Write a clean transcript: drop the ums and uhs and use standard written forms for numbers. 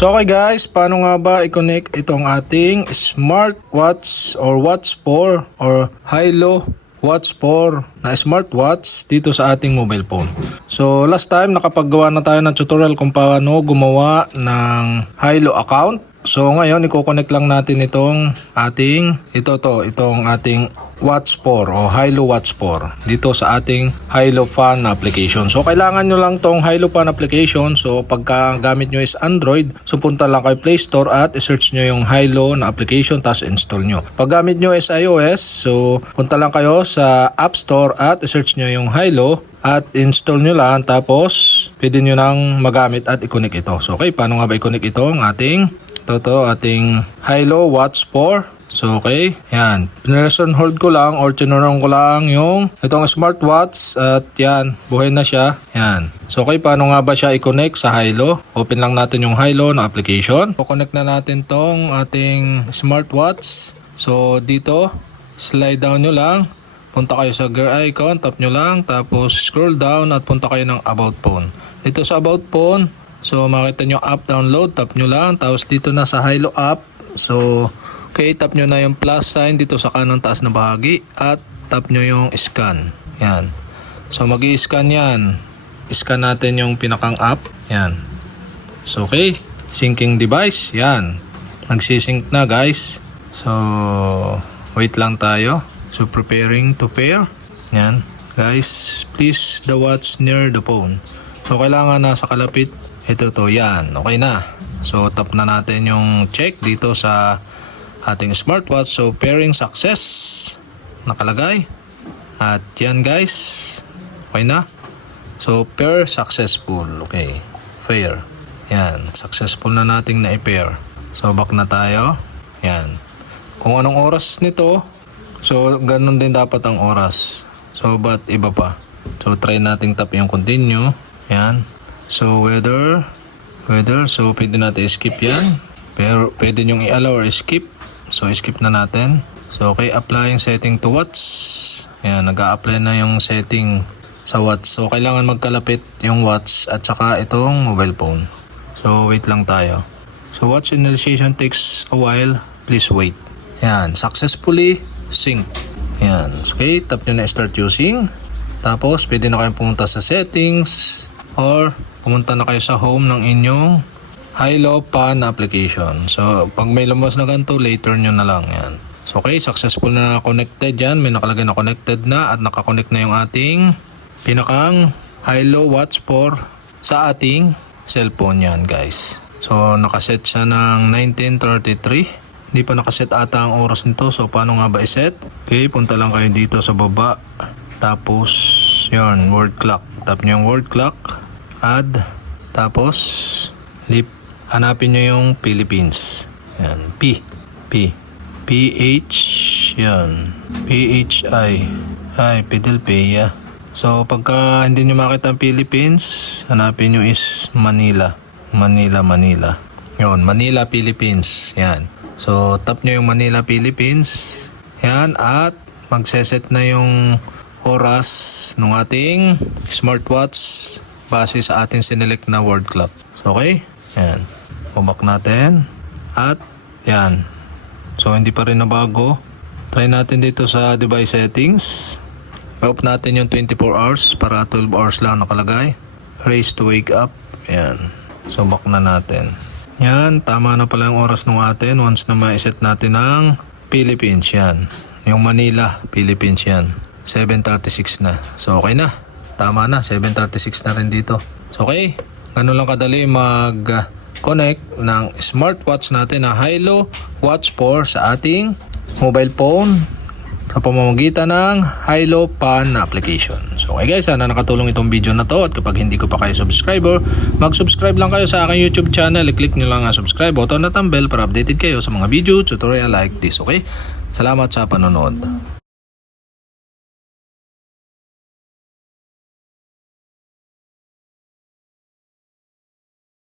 So okay guys, paano nga ba i-connect itong ating smartwatch or watch 4 or Hilo Watch 4 na smartwatch dito sa ating mobile phone. So last time nakapaggawa na tayo ng tutorial kung paano gumawa ng Hilo account. So ngayon i-connect lang natin itong ating itong ating Watch 4 o Hilo Watch 4 dito sa ating Hilo Fan application. So kailangan nyo lang tong Hilo Fan application. So pagka gamit nyo is Android, so punta lang kayo Play Store at i-search nyo yung Hilo na application tapos install nyo. Pag gamit nyo is iOS, so punta lang kayo sa App Store at i-search nyo yung Hilo at install nyo lang tapos pwede nyo nang magamit at i-connect ito. So okay, paano nga ba i-connect itong ating ating Hilo Watch 4? So okay, yan. Press on hold ko lang or tinurong ko lang yung itong smartwatch at yan, buhay na siya. Yan. So okay, paano nga ba siya i-connect sa Hilo? Open lang natin yung Hilo na application. So connect na natin tong ating smartwatch. So dito, slide down nyo lang. Punta kayo sa gear icon, tap nyo lang. Tapos scroll down at punta kayo ng about phone. Dito sa about phone, so makita nyo app download, tap nyo lang. Tapos dito na sa Hilo app. So okay, tap nyo na yung plus sign dito sa kanang taas na bahagi at tap nyo yung scan. Yan. So mag-i-scan yan. Scan natin yung pinakang app. Yan. So okay, syncing device. Yan. Nagsisync na guys. So wait lang tayo. So preparing to pair. Yan. Guys, please the watch near the phone. So kailangan nasa kalapit. Ito to. Yan. Okay na. So tap na natin yung check dito sa ating smartwatch. So pairing success nakalagay at yan guys, okay na. So pair successful. Okay, pair, yan, successful na nating na-pair. So back na tayo. Yan, kung anong oras nito, so ganun din dapat ang oras. So but iba pa. So try nating tap yung continue. Yan. So weather, so pwede natin skip yan, pero pwede nyong i-allow or skip. So skip na natin. So okay, applying setting to watch. Ayan, nag-a-apply na yung setting sa watch. So kailangan magkalapit yung watch at saka itong mobile phone. So wait lang tayo. So watch initialization takes a while. Please wait. Ayan, successfully sync. Ayan, okay, tap nyo na start using. Tapos pwede na kayong pumunta sa settings or pumunta na kayo sa home ng inyong Hilo Fan application. So pag may lumabas na ganito, later nyo na lang yan. So okay, successful na connected yan. May nakalagay na connected na at nakakonect na yung ating pinakang Hilo Watch 4 sa ating cellphone yan guys. So nakaset siya ng 19:33. Hindi pa nakaset ata ang oras nito. So paano nga ba iset? Okay, punta lang kayo dito sa baba. Tapos yun, word clock. Tap nyo yung word clock. Add. Tapos hanapin nyo yung Philippines. Yan. PH. Yan. PHI. Ay, Fidelpia. So, pagka hindi nyo makita ang Philippines, hanapin nyo is Manila. Manila. Yun. Manila, Philippines. Yan. So, tap nyo yung Manila, Philippines. Yan. At magseset na yung oras ng ating smartwatch base sa ating sinelect na word clock. So, okay. Yan. Bumak natin. At yan. So hindi pa rin nabago. Try natin dito sa device settings. I-off natin yung 24 hours para 12 hours lang nakalagay. Raise to wake up. Yan. So back na natin. Yan. Tama na pala yung oras ng atin. Once na ma-set natin ang Philippines. Yan. Yung Manila, Philippines yan. 7:36 na. So okay na. Tama na. 7:36 na rin dito. So okay. Ganun lang kadali mag-connect ng smartwatch natin na Hilo Watch 4 sa ating mobile phone sa pamamagitan ng Hilo Fan application. So okay guys, sana nakatulong itong video na to at kapag hindi ko pa kayo subscriber, mag-subscribe lang kayo sa aking YouTube channel. I-click nyo lang ang subscribe button at ang bell para updated kayo sa mga video tutorial like this. Okay? Salamat sa panonood.